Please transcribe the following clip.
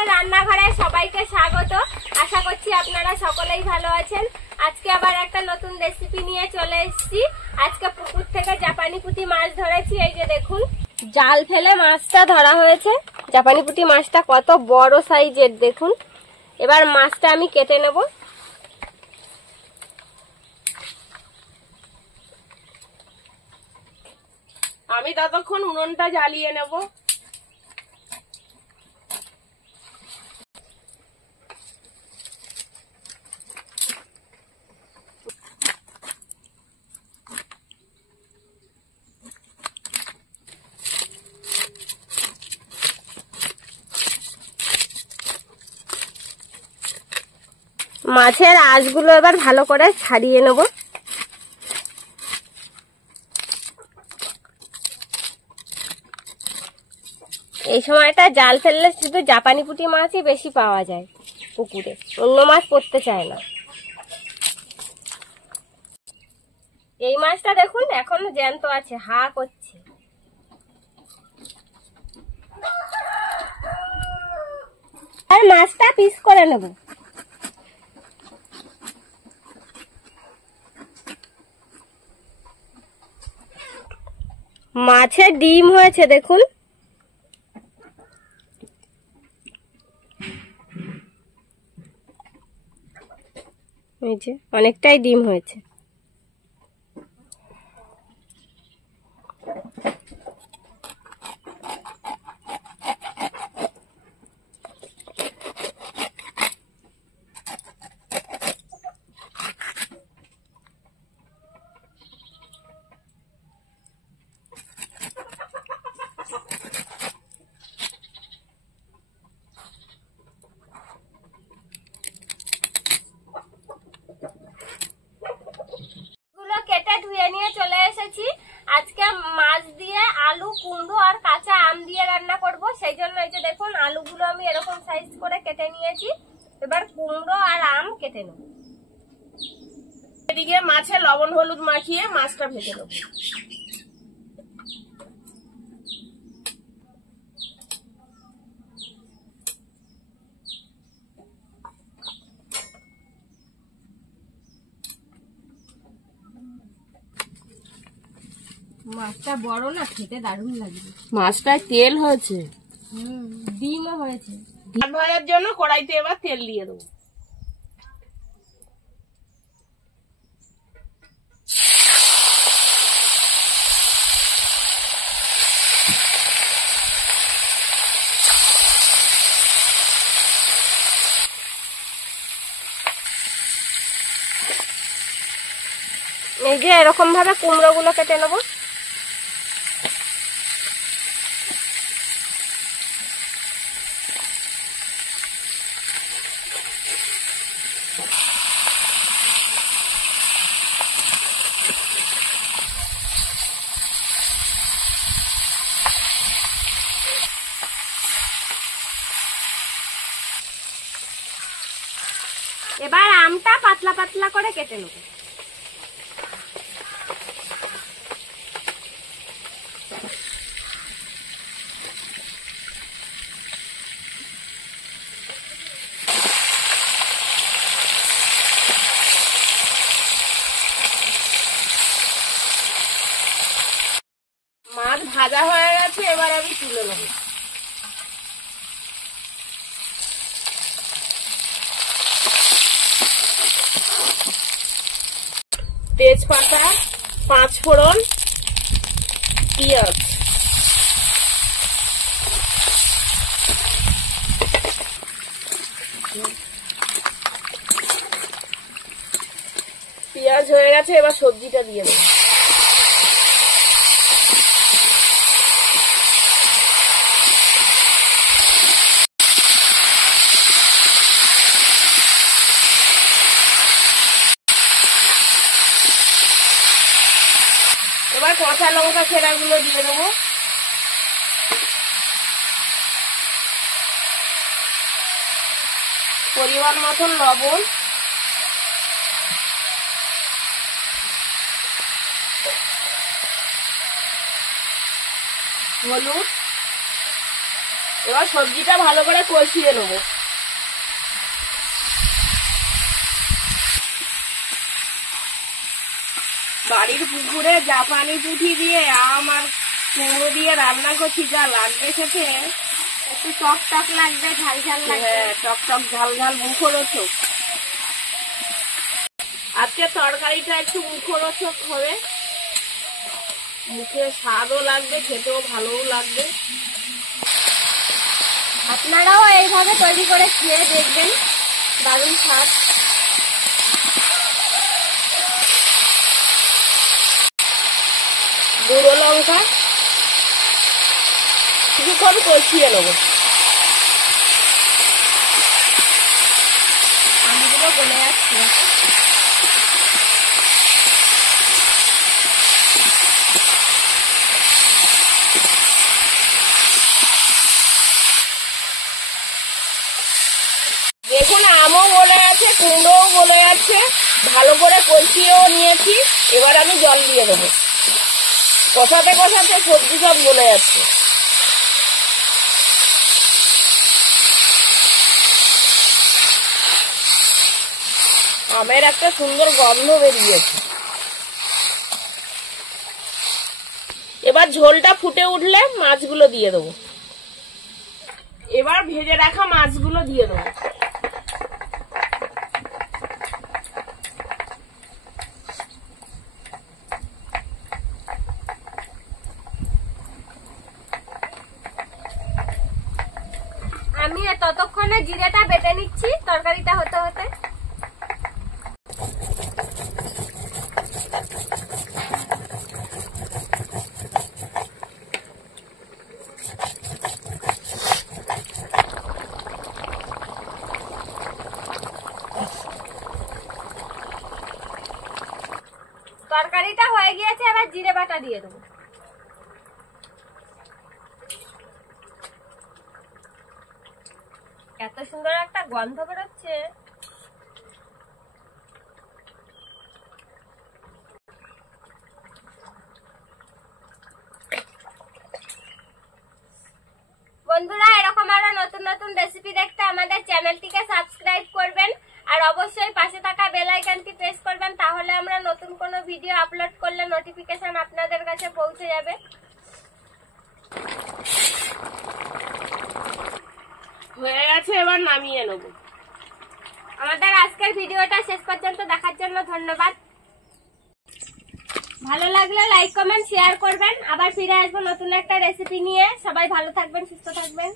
আমাদের রান্নাঘরে সবাইকে স্বাগত। আশা করছি আপনারা সকলেই ভালো আছেন। আজকে আবার একটা নতুন রেসিপি নিয়ে চলে এসেছি। আজকে পুকুর থেকে জাপানি পুঁটি মাছ ধরেছি। এই যে দেখুন, জাল ফেলে মাছটা ধরা হয়েছে। জাপানি পুঁটি মাছটা কত বড় সাইজের দেখুন। এবার মাছটা আমি কেটে নেব। আমি ততক্ষণ উনুনটা জ্বালিয়ে নেব। মাছের আঁশগুলো এবার ভালো করে ছাড়িয়ে নেব। এই সময়টা জাল ফেললে শুধু জাপানি পুঁটি মাছই বেশি পাওয়া যায় পুকুরে, অন্য মাছ পড়তে চায় না। এই মাছটা দেখুন এখনো জ্যান্ত আছে, হা করছে। আর মাছটা পিস করে নেব। মাছের ডিম হয়েছে দেখুন। এই যে অনেকটাই ডিম হয়েছে। কেটে ধুয়ে নিয়ে চলে এসেছি। আজকে মাছ দিয়ে আলু, কুমড়ো আর কাঁচা আম দিয়ে রান্না করব। সেই জন্য এই যে দেখুন, আলুগুলো আমি এরকম সাইজ করে কেটে নিয়েছি। এবার কুমড়ো আর আম কেটে নেব। এদিকে মাছে লবণ হলুদ মাখিয়ে মাছটা ভেজে নেব। মাছটা বড় না, খেতে দারুণ লাগবে। মাছটায় তেল হয়েছে, ডিমও হয়েছে। ভাত ভাজার জন্য কড়াইতে এবার তেল দিয়ে দেবো। এই যে এরকম ভাবে কুমড়ো গুলো কেটে নেবো। এবার আমটা পাতলা পাতলা করে কেটে নেব। মাছ ভাজা হয়ে গেছে, এবার আমি তুলে নেব। তেজপাতা, 5 ফোড়ন, পেঁয়াজ, পেঁয়াজ হয়ে গেছে, এবার সবজিটা দিয়ে দেবো। এবার কাঁচা লঙ্কা ছেঁড়াগুলো দিয়ে দেবো। পরিমাণ মতন লবণ, হলুদ, এবার সবজিটা ভালো করে কষিয়ে নেবো। বাড়ির পুকুরে জাপানি পুঁটি দিয়ে আম আর কুমড়ো দিয়ে রান্না করছি, যা লাগবে খেতে। একটু টক টক লাগবে, ঝাল ঝাল লাগবে। হ্যাঁ, টক টক ঝাল ঝাল মুখরোচক। আজকে তরকারিটা একটু মুখরোচক হবে, মুখে স্বাদও লাগবে, খেতেও ভালোও লাগবে। আপনারাও এইভাবে তৈরি করে খেয়ে দেখবেন, দারুণ স্বাদ। গুঁড়ো লঙ্কা কিছুক্ষণ কষিয়ে নেবো। আমগুলো গলে যাচ্ছে। দেখুন আমও গলে আছে, কুমড়োও গলে যাচ্ছে, ভালো করে কষিয়েও নিয়েছি। এবার আমি জল দিয়ে দেবো। কষাতে কষাতে সবজি সব গলে যাচ্ছে। আমের একটা সুন্দর গন্ধ বেরিয়েছে। এবার ঝোলটা ফুটে উঠলে মাছগুলো দিয়ে দেবো। এবার ভেজে রাখা মাছগুলো দিয়ে দেবো। আমি ততক্ষণে জিরেটা বেটে নিচ্ছি তরকারিটা হতে হতে। তরকারিটা হয়ে গিয়েছে, এবার জিরে বাটা দিয়ে দেবো। এত সুন্দর একটা গন্ধ বেরোচ্ছে। বন্ধুরা, এরকম আরো নতুন নতুন রেসিপি দেখতে আমাদের চ্যানেলটিকে সাবস্ক্রাইব করবেন আর অবশ্যই পাশে থাকা বেল আইকনটি প্রেস করবেন, তাহলে আমরা নতুন কোনো ভিডিও আপলোড করলে নোটিফিকেশন আপনাদের কাছে পৌঁছে যাবে। হয়ে গেছে, এবার নামিয়ে নেবো। আমাদের আজকের ভিডিওটা শেষ পর্যন্ত দেখার জন্য ধন্যবাদ। ভালো লাগলে লাইক কমেন্ট শেয়ার করবেন। আবার ফিরে আসবো নতুন একটা রেসিপি নিয়ে। সবাই ভালো থাকবেন, সুস্থ থাকবেন।